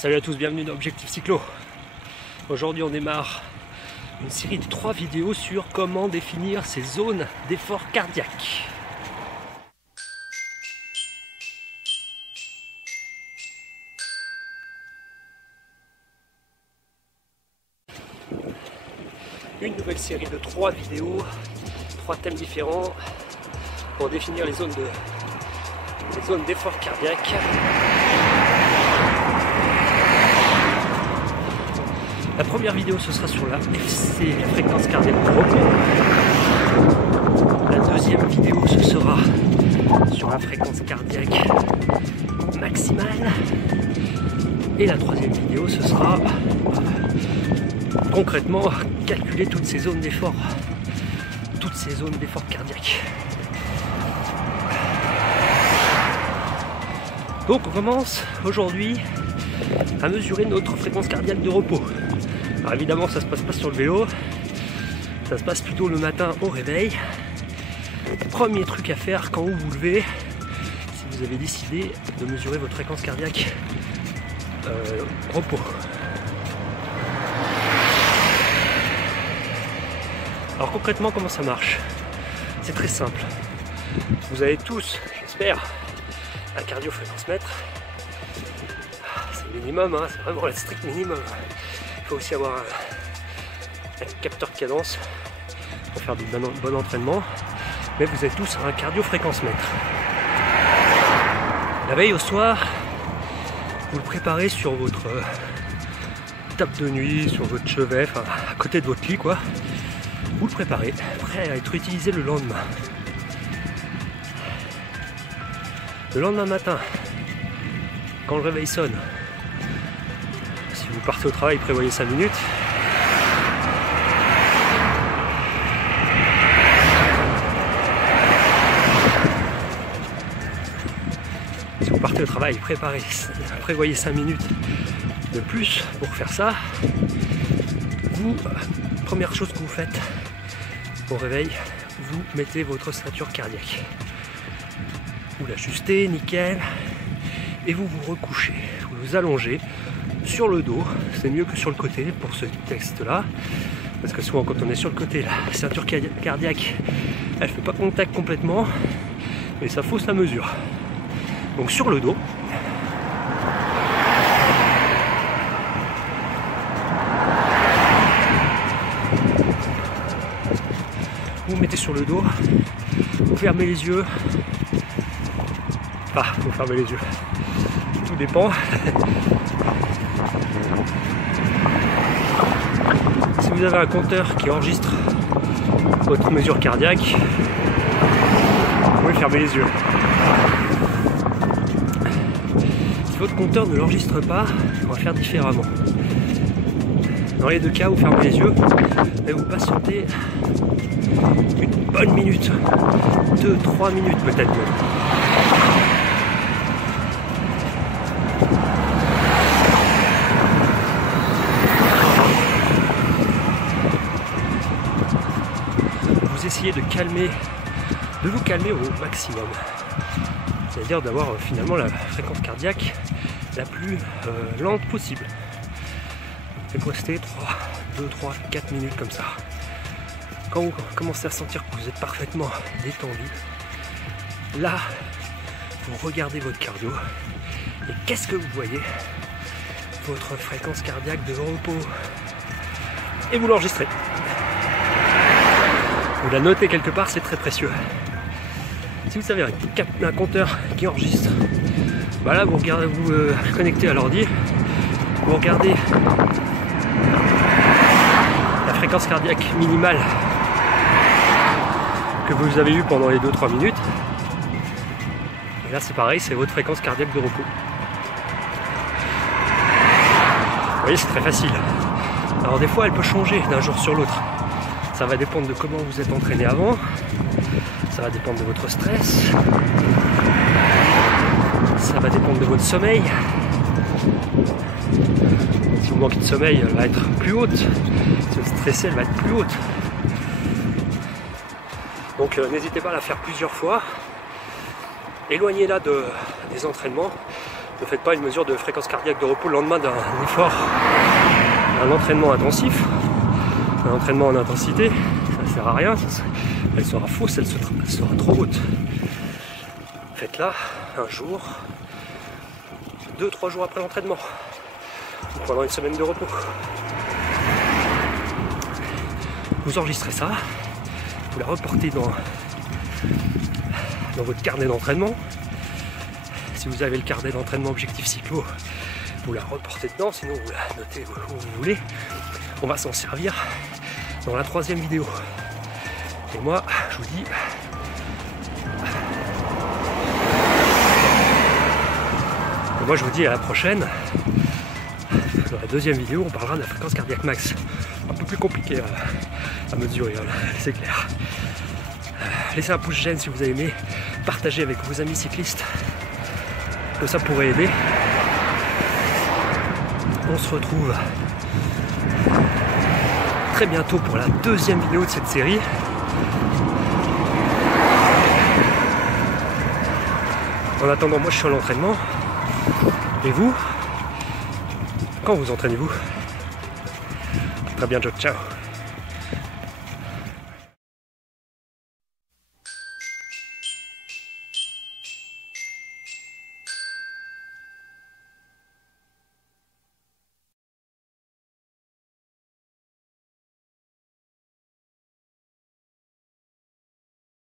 Salut à tous, bienvenue dans Objectif Cyclo. Aujourd'hui on démarre une série de 3 vidéos sur comment définir ces zones d'effort cardiaque. Une nouvelle série de 3 vidéos, 3 thèmes différents pour définir les zones d'effort cardiaque. La première vidéo ce sera sur la FC, la fréquence cardiaque de repos. La deuxième vidéo ce sera sur la fréquence cardiaque maximale. Et la troisième vidéo ce sera concrètement calculer toutes ces zones d'effort. Toutes ces zones d'effort cardiaque. Donc on commence aujourd'hui à mesurer notre fréquence cardiaque de repos. Alors évidemment ça se passe pas sur le vélo, ça se passe plutôt le matin au réveil. Premier truc à faire quand vous vous levez, si vous avez décidé de mesurer votre fréquence cardiaque repos. Alors concrètement comment ça marche? C'est très simple. Vous avez tous, j'espère, un cardio-fréquence-mètre. C'est le minimum, hein, c'est vraiment le strict minimum. Il faut aussi avoir un capteur de cadence pour faire du bon entraînement. Mais vous avez tous un cardio-fréquence-mètre. La veille au soir, vous le préparez sur votre table de nuit, sur votre chevet, enfin à côté de votre lit quoi. Vous le préparez, prêt à être utilisé le lendemain. Le lendemain matin, quand le réveil sonne, si vous partez au travail, prévoyez 5 minutes. Si vous partez au travail, prévoyez 5 minutes de plus pour faire ça. Première chose que vous faites au réveil, vous mettez votre ceinture cardiaque. Vous l'ajustez, nickel, et vous vous recouchez, vous vous allongez sur le dos, c'est mieux que sur le côté pour ce texte-là, parce que souvent quand on est sur le côté, la ceinture cardiaque, elle ne fait pas contact complètement, mais ça fausse la mesure. Donc sur le dos, vous mettez sur le dos, vous fermez les yeux. Ah, faut fermer les yeux. Tout dépend. Si vous avez un compteur qui enregistre votre mesure cardiaque, vous pouvez fermer les yeux. Si votre compteur ne l'enregistre pas, on va faire différemment. Dans les deux cas, vous fermez les yeux et vous patientez une bonne minute, 2-3 minutes peut-être même. Vous essayez de vous calmer au maximum. C'est-à-dire d'avoir finalement la fréquence cardiaque la plus lente possible. Et vous restez 2, 3, 4 minutes comme ça. Quand vous commencez à sentir que vous êtes parfaitement détendu, là, vous regardez votre cardio et qu'est-ce que vous voyez? Votre fréquence cardiaque de repos. Et vous l'enregistrez. Vous la notez quelque part, c'est très précieux. Si vous avez un compteur qui enregistre, bah là vous connectez à l'ordi, vous regardez la fréquence cardiaque minimale que vous avez eue pendant les 2-3 minutes. Et là c'est pareil, c'est votre fréquence cardiaque de repos. Vous voyez, c'est très facile. Alors des fois elle peut changer d'un jour sur l'autre. Ça va dépendre de comment vous êtes entraîné avant, ça va dépendre de votre stress, ça va dépendre de votre sommeil. Si vous manquez de sommeil, elle va être plus haute. Si vous êtes stressé, elle va être plus haute. Donc n'hésitez pas à la faire plusieurs fois. Éloignez-la des entraînements. Ne faites pas une mesure de fréquence cardiaque de repos le lendemain d'un effort, un entraînement intensif, un entraînement en intensité, ça ne sert à rien, elle sera fausse, elle sera trop haute. Faites-la un jour, 2-3 jours après l'entraînement, ou pendant une semaine de repos. Vous enregistrez ça, vous la reportez dans votre carnet d'entraînement. Si vous avez le carnet d'entraînement Objectif Cyclo, vous la reportez dedans, sinon vous la notez où vous voulez. On va s'en servir dans la 3e vidéo. Et moi, je vous dis à la prochaine. Dans la 2e vidéo, on parlera de la fréquence cardiaque max. Un peu plus compliqué à mesurer, c'est clair. Laissez un pouce j'aime si vous avez aimé. Partagez avec vos amis cyclistes, que ça pourrait aider. On se retrouve très bientôt pour la 2e vidéo de cette série. En attendant, moi je suis à l'entraînement. Et vous, quand vous entraînez-vous? Très bien, ciao.